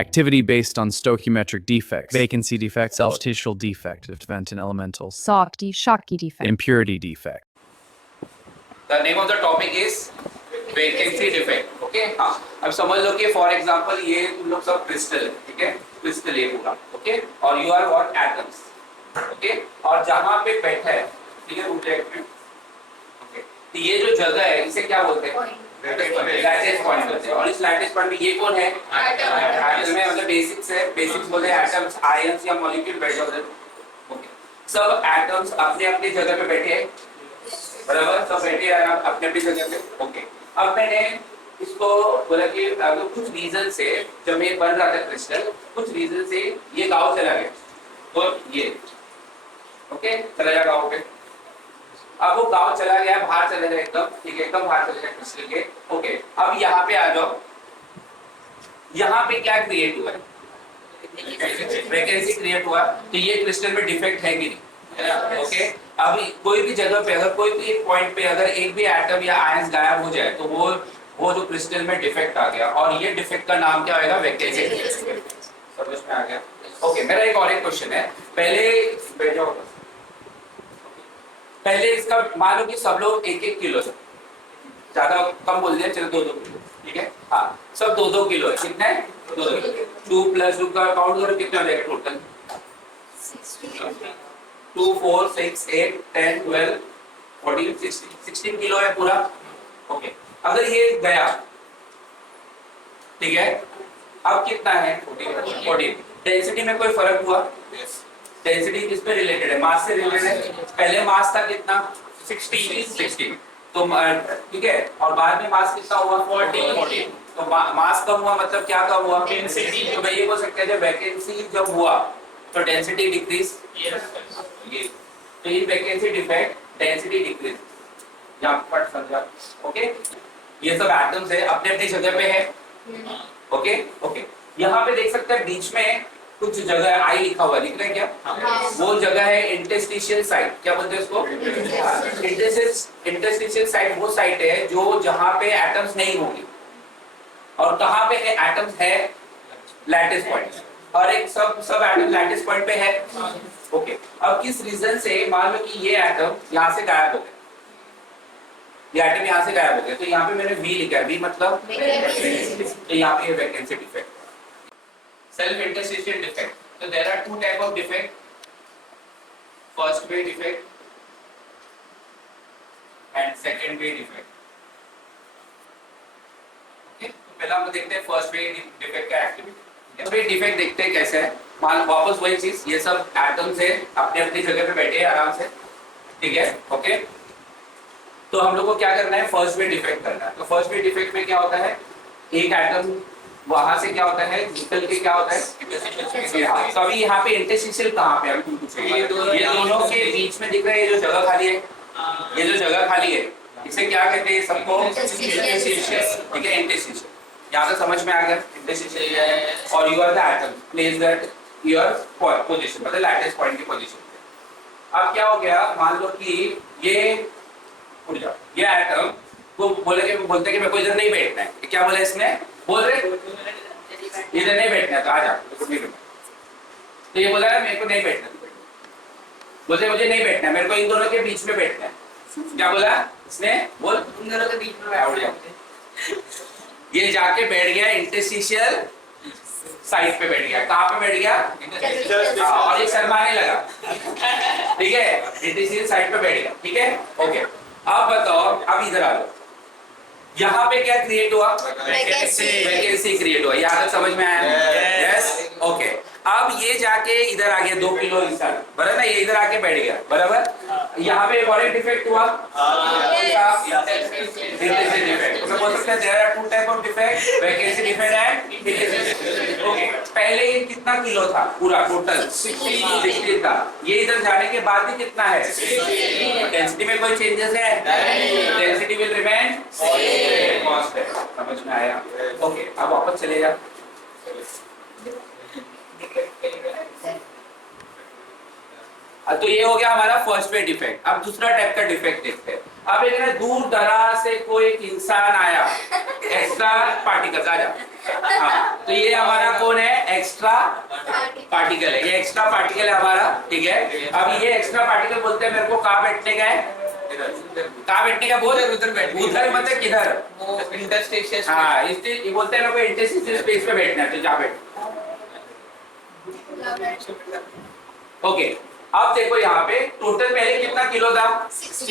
activity based on stoichiometric defects, vacancy defect, self-titial defect, event and elementals, Sakti, Shakti defect. impurity defect. The name of the topic is vacancy defect. Okay, हाँ अब समझ लो कि for example ये तुम लोग सब crystal है, ठीक है, क्रिस्टल ये पूरा, ओके, और you are what atoms, okay, और जहाँ पे बैठा है, ठीक है, ऑब्जेक्ट में, ओके, तो ये जो जगह है इसे क्या बोलते हैं? लैटिस पॉइंट बोलते हैं। और इस लैटिस पॉइंट में ये कौन है? एटम है, मतलब बेसिक्स है, बेसिक्स बोलते हैं एटम्स, आयंस या मॉलिक्यूल बैठे होते हैं, ओके, सब एटम्स अपने अपनी जगह पे बैठे हैं, बराबर, सब बैठे हैं अपने अपनी जगह पे, ओके। अब मैंने इसको बोला कि अगर कुछ रीजन से जब ये बन रहा था क्रिस्टल, कुछ रीजन से ये गाँव चला गया, तो ये, ओके, चला गया गाँव पे। अब वो गाँव चला गया, बाहर चले गए एकदम, ठीक है, एकदम बाहर चले गए क्रिस्टल के, ओके। अब यहाँ पे आ जाओ, यहाँ पे क्या क्रिएट हुआ है? वैकेंसी क्रिएट हुआ, तो ये क्रिस्टल में डिफेक्ट है कि नहीं? ओके, अब कोई भी जगह पे अगर कोई भी एक पॉइंट पे अगर एक भी एटम या आयंस गायब हो जाए तो वो जो क्रिस्टल में डिफेक्ट आ गया, और ये डिफेक्ट का नाम क्या होगा? Vacancy defect. समझ में आ गया? ओके, मेरा एक और क्वेश्चन है, पहले इसका मान लो कि सब लोग 1-1 किलो है, ज्यादा कम बोल दिया, चलो 2-2 किलो, ठीक है, हाँ, सब 2-2 किलो है, कितना है? 2-2 किलो। 2 + 2 का काउंट करो कितना हो जाएगा टोटल? 2, 4, 6, 8, 10, 12, 14, 16 किलो है पूरा, ओके। अगर ये गया, ठीक है, अब कितना है? 14। डेंसिटी में कोई फर्क हुआ? डेंसिटी किस पे रिलेटेड है? मास से रिलेटेड है। पहले मास था कितना? 16, तो ठीक है, और बाद में मास कितना हुआ? 14। तो मास कम हुआ, मतलब क्या कम हुआ? डेंसिटी। तो मैं ये बोल सकते हैं जब वैकेंसी जब हुआ तो डेंसिटी डिक्रीज, ये तो ये वैकेंसी डिफेक्ट, डेंसिटी डिक्रीज, यहाँ पर समझा, ओके। ये सब एटम्स है, अपने अपनी जगह पे है, ओके, ओके। यहाँ पे देख सकते हैं बीच में कुछ जगह आई लिखा हुआ, दिख रहा है क्या? वो जगह है इंटरस्टिशियल साइट, क्या बोलते हैं उसको? इंटरस्टिशियल साइट वो साइट है जो जहाँ पे एटम्स नहीं होंगे, और कहाँ पे है एटम्स? है लैटिस पॉइंट, और एक सब एटम लैटिस पॉइंट पे है, ओके। अब किस रीजन से मान लो कि ये एटम यहाँ से गायब हो गया, ये एटम यहाँ से गायब हो गया, तो यहाँ पे मैंने V लिखा है, V मतलब तो यहाँ पे vacancy defect, self interstitial defect. तो there are 2 type of defect, first way defect and second way defect, okay. तो पहला हम देखते हैं फर्स्ट वे डिफेक्ट का एक्टिविटी। फर्स्ट वे डिफेक्ट देखते हैं कैसे है। मान वापस वही चीज, ये सब एटम्स है अपने अपनी जगह पे बैठे हैं आराम से, ठीक है, ओके। तो हम लोग को क्या करना है? फर्स्ट वे डिफेक्ट करना है। तो फर्स्ट वे डिफेक्ट में क्या होता है? एक एटम वहां से क्या होता है, निकल के क्या होता है, कभी यहाँ पे इंटरस्टिशियल कहाँ पे, अभी तुम पूछोगे, ये दोनों के बीच में दिख रहा है, ये जो जगह खाली है, ये जो जगह खाली है, इसे क्या कहते हैं? सबको इंटरस्टिशियल, ठीक है, इंटरस्टिशियल। यहाँ तक समझ में आ गया? इंटरस्टिशियल है, और you are the atom place that your position, मतलब लैटिस पॉइंट की पोजीशन। अब क्या हो गया, मान लो कि ये उड़ जाओ, ये एटम को बोलते कि मेरे को इधर नहीं बैठना है, क्या बोला इसने? बोल रहे इधर नहीं बैठना है, तो आ जा, तो ये बोला है मेरे को नहीं बैठना, बोलते मुझे नहीं बैठना है, मेरे को इन दोनों के बीच में बैठना है, क्या बोला इसने? बोल इन दोनों के बीच में उड़ जाओ। ये जाके बैठ गया इंटरस्टिशियल साइड पे बैठ गया, कहाँ पे बैठ गया? और ये शर्माने लगा, ठीक है, इंटरस्टिशियल साइड पे बैठ गया, ठीक है, ओके। अब बताओ, अब इधर आ जाओ, यहाँ पे क्या क्रिएट हुआ? वैकेंसी क्रिएट हुआ, यहाँ तक समझ में आया? Yes, okay. अब ये जाके इधर आ गया 2 किलो इंसान, बराबर ना, ये इधर आके बैठ गया, बराबर। यहाँ पे एक और डिफेक्ट हुआ, डिफेक्ट। तो बोल सकते हैं there are 2 type of defect, vacancy defect and okay. पहले ये कितना किलो था पूरा टोटल? 60 था। ये इधर जाने के बाद भी कितना है? डेंसिटी में कोई चेंजेस है? Density will remain constant. समझ में आया? ओके, अब वापस चले जा। तो ये हो गया हमारा फर्स्ट वे डिफेक्ट। अब दूसरा टाइप का डिफेक्ट देखते हैं। अब एक ना दूर दराज से कोई एक इंसान आया, एक्स्ट्रा पार्टिकल्स आ जा। हाँ, तो ये हमारा कौन है? एक्स्ट्रा पार्टिकल है, ये एक्स्ट्रा पार्टिकल है हमारा, ठीक है। अब ये एक्स्ट्रा पार्टिकल बोलते हैं मेरे को कहाँ बैठने का है, कहाँ बैठने का बोल, उधर मतलब किधर, वो इंटरस्टेशियल हाँ इसलिए ये बोलते हैं मेरे को इंटरस्टेशियल स्पेस पे बैठना है, तो जहाँ बैठ। ओके, अब देखो यहाँ पे टोटल पहले कितना किलो था, 60।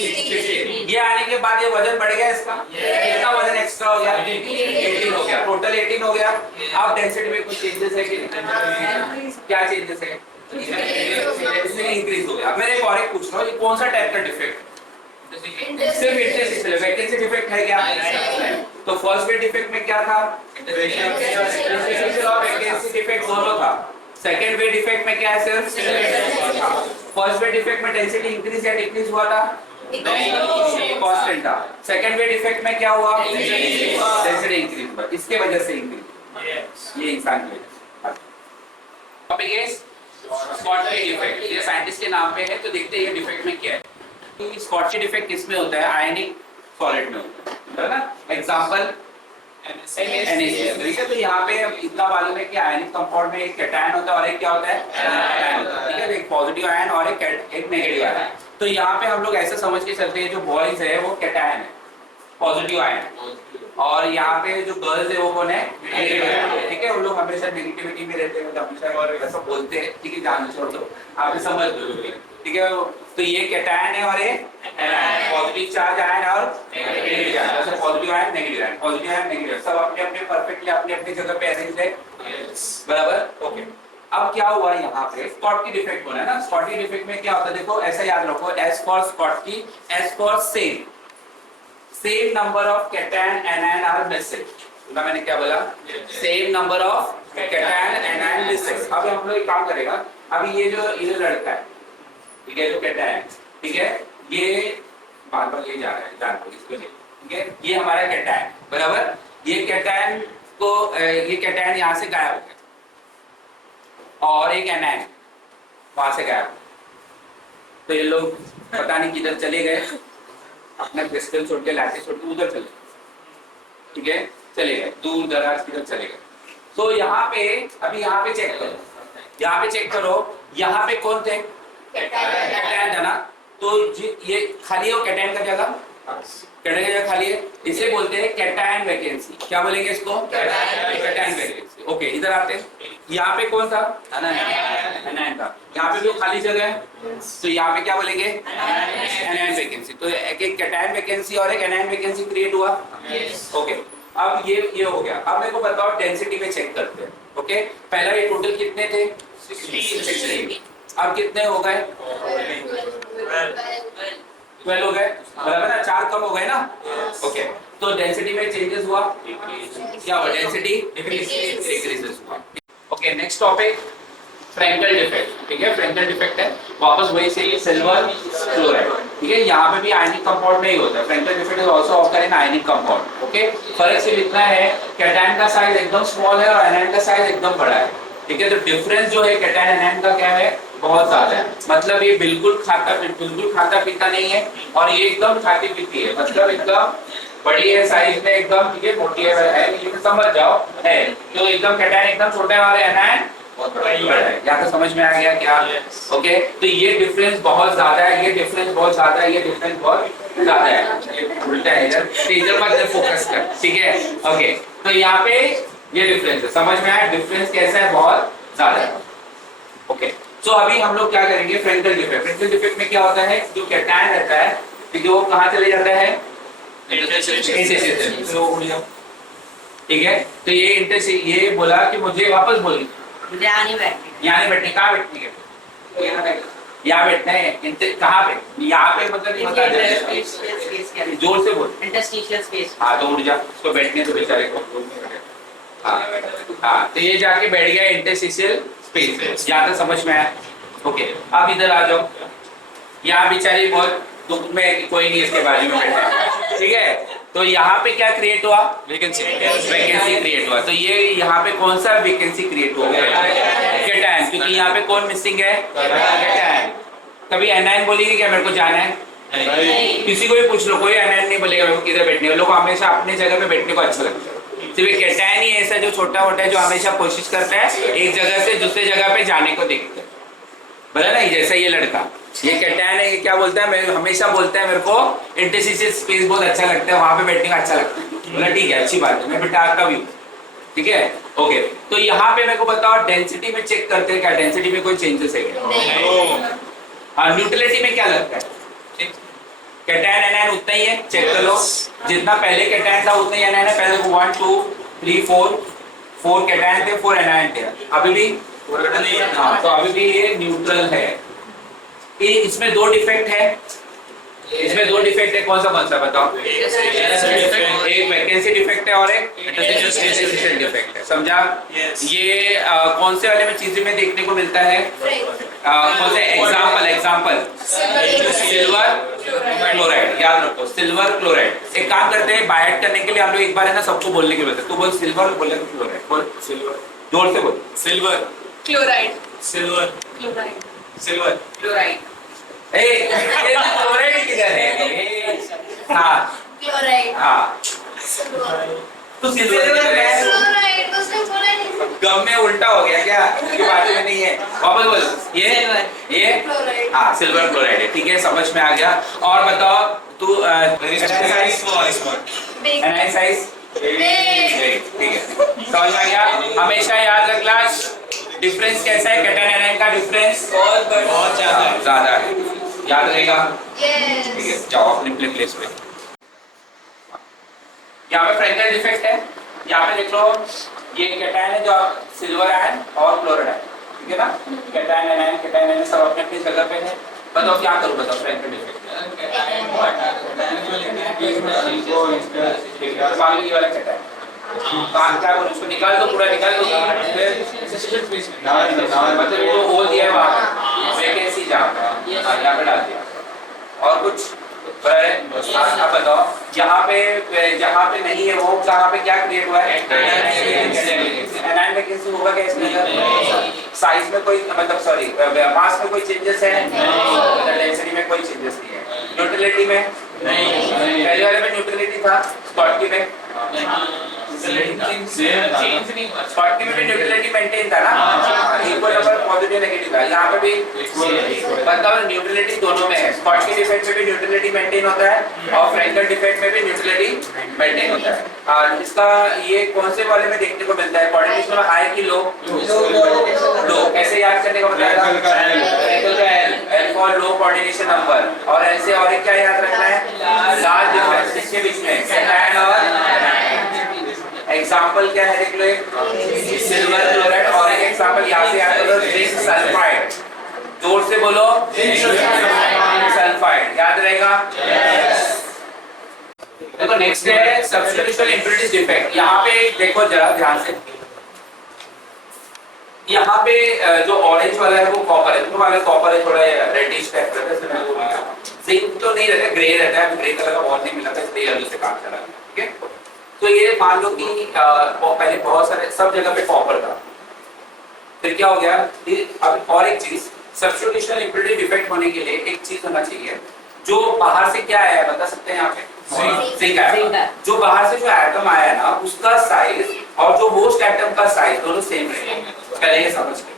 ये आने के बाद ये वजन बढ़ गया इसका, कितना वजन एक्स्ट्रा हो गया, 18 हो गया, टोटल 18 हो गया। अब डेंसिटी में कुछ चेंजेस है कि नहीं? क्या चेंजेस है, इसमें इंक्रीज हो गया। मैं एक और एक पूछ रहा हूँ, ये कौन सा टाइप का डिफेक्ट, सिर्फ इंटरस्टेशियल वैकेंसी डिफेक्ट है क्या? तो फर्स्ट वेट डिफेक्ट में क्या था, इंटरस्टेशियल और वैकेंसी डिफेक्ट दोनों था। सेकंड वेट डिफेक्ट में क्या है, सिर्फ फर्स्ट वेट डिफेक्ट में डेंसिटी इंक्रीज या डिक्रीज हुआ था, कांस्टेंट था। सेकंड वेट डिफेक्ट में क्या हुआ, डेंसिटी इंक्रीज हुआ, इसके वजह से इंक्रीज, ये इंसान की वजह से। टॉपिक है स्कॉटकी डिफेक्ट, ये साइंटिस्ट के नाम पे है, तो देखते हैं ये डिफेक्ट में क्या है। स्कॉटकी डिफेक्ट किस में होता है, आयनिक सॉलिड में होता है ना। एग्जांपल NaCl, ठीक है। तो यहाँ पे इतना मालूम है कि आयनिक कंपाउंड में एक कैटायन होता है और एक क्या होता है, एनायन होता है, ठीक है। एक पॉजिटिव आयन और एक नेगेटिव आयन। तो यहाँ पे हम लोग ऐसे समझ के चलते हैं, जो बॉयज है वो कैटायन है, पॉजिटिव आयन, और यहाँ पे जो गर्ल्स है वो कौन है, नेगेटिव आयन, ठीक है। उन लोग हमेशा नेगेटिविटी में रहते हैं, हमेशा ऐसा बोलते हैं, ठीक है, जान छोड़ दो, आप समझ लो, ठीक है। तो ये कैटायन है और ये पॉजिटिव चार्ज आयन और नेगेटिव आयन, जैसे positive ion negative ion, positive ion negative, सब अपने अपने परफेक्टली अपने अपनी जगह पे अरेंज है, बराबर, ओके। अब क्या हुआ यहाँ पे, स्कॉटकी डिफेक्ट होना है ना। स्कॉटकी डिफेक्ट में क्या होता है, देखो ऐसा याद रखो, as for Schottky, as for same number of cation anion are missing. सुना मैंने क्या बोला, same number of cation anion missing. अब हम लोग एक काम करेगा, अभी ये जो ये लड़का है, ठीक है, जो कैटायन, ठीक है, ये बार बार ये जा रहा है, जान लो इसको, ठीक है, ये हमारा कैटायन, बराबर। ये कैटायन को ये कैटायन यहाँ से गायब हो गया और एक एनायन वहां से गायब। तो ये लोग पता नहीं किधर चले गए, अपना क्रिस्टल छोड़ के, लैटिस छोड़ के उधर चले, ठीक है, चले गए दूर दराज किधर चले गए। तो यहाँ पे अभी यहाँ पे चेक करो, यहाँ पे चेक करो, यहाँ पे कौन थे, कैटायन था ना। तो ये खाली है कैटायन का जगह, कैटायन का जगह खाली है, इसे बोलते हैं कैटायन वैकेंसी। क्या बोलेंगे इसको, कैटायन वैकेंसी। ओके, इधर आते हैं, यहाँ पे कौन था, एनायन था, यहाँ पे भी खाली जगह है, तो यहाँ पे क्या बोलेंगे, एनायन वैकेंसी। तो एक कैटायन वैकेंसी और एक एनायन वैकेंसी क्रिएट हुआ, ओके। अब ये हो गया। अब मेरे को बताओ डेंसिटी में चेक करते हैं, ओके। पहला ये टोटल कितने थे, 16, अब कितने हो गए, 12 हो गए, बराबर ना, 4 कम हो गए ना, ओके। तो डेंसिटी में चेंजेस हुआ, क्या हुआ, डेंसिटी डिक्रीजेस हुआ, okay. Next topic Frenkel defect, ठीक है। फ्रैंकल डिफेक्ट है वापस वही से, सिल्वर क्लोराइड, ठीक है। यहाँ पे भी आयनिक कंपाउंड में ही होता है। Frenkel defect is also occur in ionic compound, okay. फर्क सिर्फ इतना है, कैटायन का साइज एकदम स्मॉल है और एनायन का साइज एकदम बड़ा है, ठीक है। तो डिफरेंस जो है कैटायन एनायन का क्या है, बहुत ज्यादा है। मतलब ये बिल्कुल खाता पीता नहीं है और ये एकदम खाती पीती है, मतलब एकदम बड़ी है साइज में, एकदम, ठीक है, मोटी है, ये समझ जाओ है। तो एकदम कैटायन एकदम छोटा है और एनायन बहुत बड़ा है। यहाँ तो समझ में आ गया क्या, ओके। तो ये डिफरेंस बहुत ज्यादा है, ये डिफरेंस बहुत ज्यादा है, ये डिफरेंस बहुत ज्यादा है, ये उल्टा है इधर, तो इधर मत फोकस कर, ठीक है, ओके। तो यहाँ पे ये डिफरेंस है, समझ में आया, डिफरेंस कैसा है, बहुत ज्यादा है, ओके। तो अभी हम लोग क्या करेंगे, फ्रैंकल डिफेक्ट। फ्रैंकल डिफेक्ट में क्या होता है, जो कैटायन रहता है, जो वो कहाँ चले जाता है, ठीक है। तो ये बोला कि मुझे वापस बोल, यहाँ नहीं बैठने, यहाँ नहीं बैठने, कहाँ बैठने के, यहाँ बैठना है, कहाँ पे, यहाँ पे, मतलब जोर से बोल, इंटरस्टिशियल स्पेस। हाँ तो उठ जा, उसको बैठने तो बेचारे को, हाँ। तो ये जाके बैठ गया इंटरस्टिशियल स्पेस, यहाँ तक समझ में आया, ओके। अब इधर आ जाओ, यहाँ बेचारी बहुत दुख में है कि कोई नहीं इसके बाजू में बैठा है, ठीक है। तो यहाँ पे क्या क्रिएट हुआ, वैकेंसी क्रिएट हुआ। तो ये यहाँ पे कौन सा वैकेंसी क्रिएट हुआ, कैटायन, क्योंकि यहाँ पे कौन मिसिंग है, कैटायन। कभी एनायन बोलेगी क्या मेरे को जाना है, किसी को भी पूछ लो, कोई एनायन नहीं बोलेगा मेरे को किधर बैठने, लोग हमेशा अपने जगह पे बैठने को अच्छा लगता है, सिर्फ कैटायन ही ऐसा जो छोटा मोटा है जो हमेशा कोशिश करता है एक जगह से दूसरे जगह पे जाने को देखते हैं। बोला नहीं, जैसा ये लड़का ये कैटायन है, ये क्या बोलता है, मैं हमेशा बोलता है मेरे को इंटरस्टिशियल स्पेस बहुत अच्छा लगता है, वहां पे बैठने का अच्छा लगता है। बोला ठीक है, अच्छी बात है, मैं बिटारता भी हूँ। ठीक है, ओके। तो यहाँ पे मेरे को बताओ डेंसिटी में चेक करते हैं क्या, डेंसिटी में कोई चेंजेस है क्या? हाँ, न्यूट्रलिटी में क्या लगता है? कैटायन एनायन उतना ही है, चेक कर लो। जितना पहले कैटायन था उतना ही एनायन है। पहले 1 2 3 4 कैटायन थे, 4 एनायन थे। अभी भी हाँ, तो अभी भी ये न्यूट्रल है। इसमें 2 डिफेक्ट है, इसमें 2 डिफेक्ट है। कौन सा बताओ? एक वैकेंसी डिफेक्ट है और एक इंटरस्टिशियल डिफेक्ट है। समझा? ये कौन से वाले में चीजें में देखने को मिलता है? कौन से? एग्जाम्पल सिल्वर क्लोराइड, याद रखो सिल्वर क्लोराइड। एक काम करते हैं, बायट करने के लिए हम लोग एक बार है ना सबको बोलने के बोलते हैं। तू बोल सिल्वर, बोले क्लोराइड, बोल सिल्वर, जोर से बोल। Silver chloride, silver chloride, silver chloride, chloride किधर है? हाँ क्लोराइड, हाँ, तो सिल्वर क्लोराइड, उसने बोला नहीं। गम में उल्टा हो गया क्या? उसकी बात में नहीं है, वापस बोल। ये क्लोराइड, हाँ सिल्वर क्लोराइड है। ठीक है, समझ में आ गया। और बताओ तू एनाइन साइज, ठीक है, समझ में आ गया। हमेशा याद रखना डिफरेंस कैसा है, कैटायन एनाइन का डिफरेंस बहुत ज्यादा है, याद रहेगा। ठीक है, जाओ अपने प्लेस पे। यहाँ पे फ्रेंकल डिफेक्ट है, यहाँ पे देख लो, ये कैटायन है जो सिल्वर आयन और क्लोराइड है, ठीक है ना। कैटायन एनाइन सब अपने अपनी जगह पे है। बताओ क्या करूँ, बताओ फ्रेंकल डिफेक्ट वाला कैटायन क्या करूँ, उसको निकाल दो, पूरा निकाल दो। मतलब वो होल दिया है वहाँ पे, वैकेंसी जहाँ पे डाल दिया। और कुछ अब बताओ, जहाँ पे नहीं है वो कहाँ पे क्या क्रिएट हुआ है? एनाइन वैकेंसी होगा क्या इसमें? साइज में कोई मतलब सॉरी मास में कोई चेंजेस है? डेंसिटी में कोई चेंजेस नहीं है। न्यूट्रलिटी में पहले वाले में न्यूट्रलिटी था, स्कॉटकी में स्कॉटकी में भी न्यूट्रलिटी मेंटेन था ना, इक्वल नंबर पॉजिटिव नेगेटिव था। यहाँ पे भी मतलब न्यूट्रलिटी दोनों में है। स्कॉटकी डिफेक्ट में भी न्यूट्रलिटी मेंटेन होता है और फ्रेंकल डिफेक्ट में भी न्यूट्रलिटी मेंटेन होता है। और इसका ये कौन से वाले में देखने को मिलता है? कोऑर्डिनेशन में हाई की लो? लो कैसे याद करने का बताएगा? L for low coordination number, और ऐसे और एक क्या याद रखना है? लार्ज डिफरेंस किसके बीच में? कैटायन और एग्जाम्पल क्या है देख लो, एक सिल्वर क्लोराइड और एक एग्जाम्पल यहाँ से याद करो जिंक सल्फाइड। जोर से बोलो, सल्फाइड, याद रहेगा। देखो नेक्स्ट है सब्स्टिट्यूशन इम्प्यूरिटीज डिफेक्ट। यहाँ पे देखो जरा ध्यान से, यहाँ पे जो ऑरेंज वाला है वो कॉपर है, वाला कॉपर है, थोड़ा रेडिश टाइप रहता है। जिंक तो नहीं रहता, ग्रे रहता है, ग्रे कलर का बहुत नहीं मिला था इसलिए येलो से काम चला। ठीक है, तो ये मान लो कि पहले बहुत सारे सब जगह पे कॉपर था, फिर क्या हो गया? अब और एक चीज, सब्स्टिट्यूशन इम्प्यूरिटी डिफेक्ट होने के लिए एक चीज होना चाहिए, जो बाहर से क्या आया बता सकते हैं यहाँ पे? जिंक आया। जो बाहर से जो एटम आया ना उसका साइज और जो होस्ट एटम का साइज दोनों सेम रहेंगे। पहले ये समझ के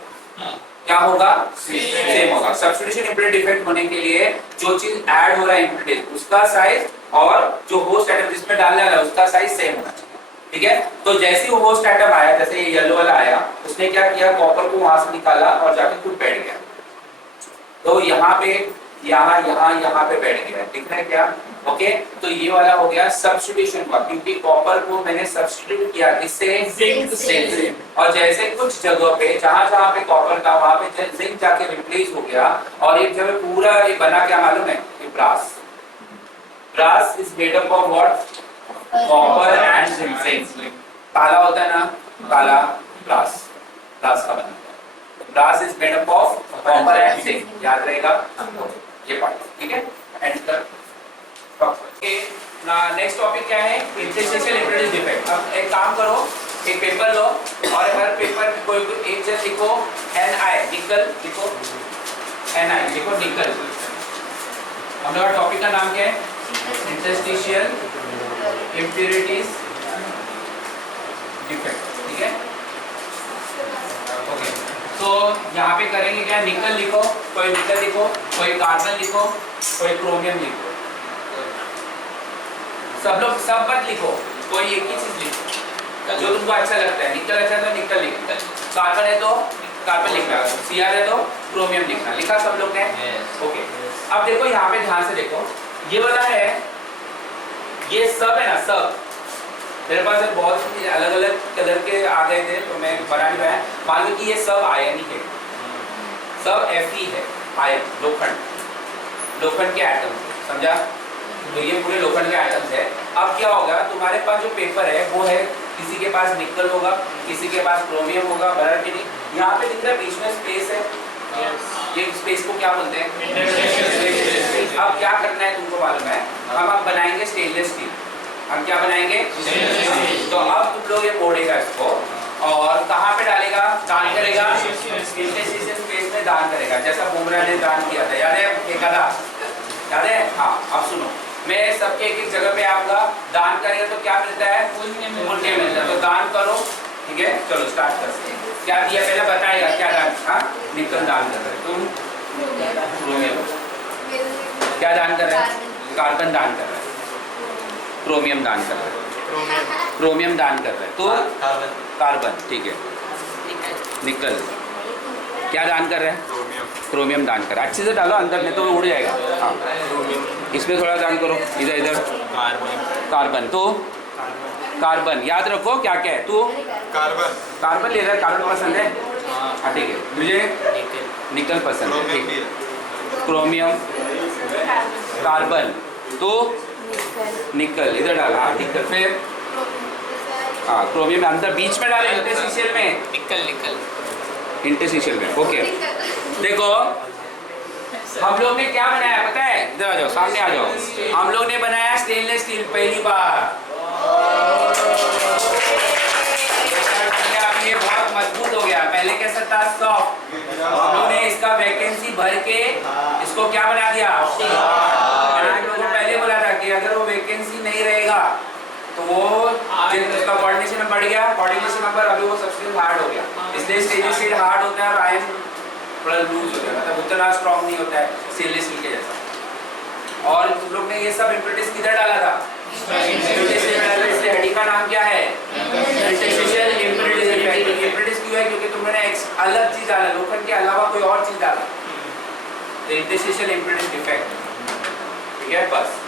क्या होगा? सेम होगा। सब्स्टिट्यूशन इम्प्यूरिटी डिफेक्ट होने के लिए जो चीज ऐड हो रहा है इम्प्यूरिटी उसका साइज और जो होस्ट एटम जिसमें डालने वाला है उसका साइज सेम होना चाहिए। ठीक है, तो जैसे ही होस्ट एटम आया, जैसे ये येलो वाला आया, उसने क्या किया? कॉपर को वहां से निकाला और जाके खुद बैठ गया। तो यहाँ पे यहाँ पे बैठ गया, दिख रहा है क्या? ओके, तो ये वाला हो गया सब्स्टिट्यूशन हुआ, क्योंकि कॉपर को मैंने सब्स्टिट्यूट किया इससे जिंक से। और जैसे कुछ जगह पे जहाँ पे कॉपर था वहां पे जिंक जाके रिप्लेस हो गया और एक जगह पूरा ये बना, क्या मालूम है? Brass. Brass is made up of what? Copper and zinc. काला होता है ना, काला ब्रास का बना। Brass is made up of copper and zinc, याद रहेगा ये पार्ट। ठीक है, एंड कर। नेक्स्ट टॉपिक क्या है? Interstitial impurities defect. अब एक काम करो, एक पेपर लो और हर पेपर में कोई एक जगह लिखो Ni, निकल लिखो, Ni लिखो, निकल। हम लोग टॉपिक का नाम क्या है? इंटरस्टिशियल इम्प्यूरिटीज डिफेक्ट, ठीक है। ओके, तो यहाँ पे करेंगे क्या, निकल लिखो, कोई निकल लिखो, कोई कार्बन लिखो, कोई क्रोमियम लिखो। सब लोग सब मत लिखो, कोई एक ही चीज लिखो जो तुमको अच्छा लगता है। निकल अच्छा है तो निकल लिखना, कार्बन है तो कार्बन लिखना, सीआर है तो क्रोमियम लिखना। लिखा सब लोग ने? ओके, अब देखो यहाँ पे ध्यान से देखो, ये वाला है, ये सब है ना, सब मेरे पास बहुत अलग अलग कलर के आ गए थे तो मैं बना नहीं पाया। मान लो कि ये सब आयन ही है, सब Fe है, आयन, लोखंड के एटम, समझा? तो ये पूरे लोखंड के एटम्स है। अब क्या होगा, तुम्हारे पास जो पेपर है वो है, किसी के पास निकल होगा, किसी के पास क्रोमियम होगा, बराबर कि नहीं? यहाँ पे दिख रहा है बीच में स्पेस है, ये स्पेस को क्या बोलते हैं? अब क्या करना है तुमको मालूम है, हम अब बनाएंगे स्टेनलेस स्टील। हम क्या बनाएंगे? तो अब तुम लोग ये मोड़ेगा इसको और कहाँ पे डालेगा, दान करेगा, इंटरस्टिशियल स्पेस में दान करेगा, जैसा बुमराह ने दान किया था, याद है? देखा था, याद है? हाँ, अब सुनो, मैं सबके एक एक जगह पे आऊंगा, दान करेगा तो क्या मिलता है? पुण्य मिलता है। तो दान करो, ठीक है? चलो स्टार्ट करते हैं। क्या दिया पहले बताएगा, क्या दान? हाँ, निकल दान कर रहे हो तुम, क्या दान कर रहे हैं? कार्बन दान कर रहे हैं, क्रोमियम दान कर रहे हैं, क्रोमियम दान कर रहे हैं, तो कार्बन, ठीक है। निकल क्या दान कर रहे हैं? क्रोमियम दान कर रहे हैं। अच्छे से डालो अंदर, नहीं तो वो उड़ जाएगा। हाँ, इसमें थोड़ा दान करो, इधर इधर कार्बन, तो कार्बन याद रखो क्या क्या है, तू कार्बन ले रहा है, कार्बन पसंद है? हाँ ठीक है, मुझे निकल पसंद है, ठीक है। क्रोमियम, कार्बन, तो निकल इधर डाला, हाँ निकल, फिर हाँ क्रोमियम अंदर बीच में डाले, इंटरस्टिशियल में, निकल इंटरस्टिशियल में। ओके, देखो हम लोग ने क्या बनाया पता है? इधर आ जाओ, सामने आ जाओ। हम लोग ने बनाया स्टेनलेस स्टील पहली बार। अब ये बहुत मजबूत हो गया, पहले कैसा था? सॉफ्ट। हम लोग ने इसका वैकेंसी भर के इसको क्या बना दिया? हम लोगों को पहले बोला था कि अगर वो वैकेंसी नहीं रहेगा तो वो उसका कोऑर्डिनेशन नंबर बढ़ गया, कोऑर्डिनेशन नंबर अभी वो सबसे हार्ड हो गया, इसलिए स्टेनलेस स्टील हार्ड होता है और आयन थोड़ा लूज होता है, मतलब उतना स्ट्रॉन्ग नहीं होता है स्टेनलेस स्टील के जैसा। और तुम लोग ने ये सब इम्प्रिटिस किधर डाला था? इसलिए हड्डी का नाम क्या है? इंटरस्टिशियल इम्प्रिटिस। इम्प्रिटिस क्यों है? क्योंकि तुमने एक अलग चीज डाला, लोखंड के अलावा कोई और चीज डाला, तो इंटरस्टिशियल इम्प्रिटिस डिफेक्ट, ठीक है? बस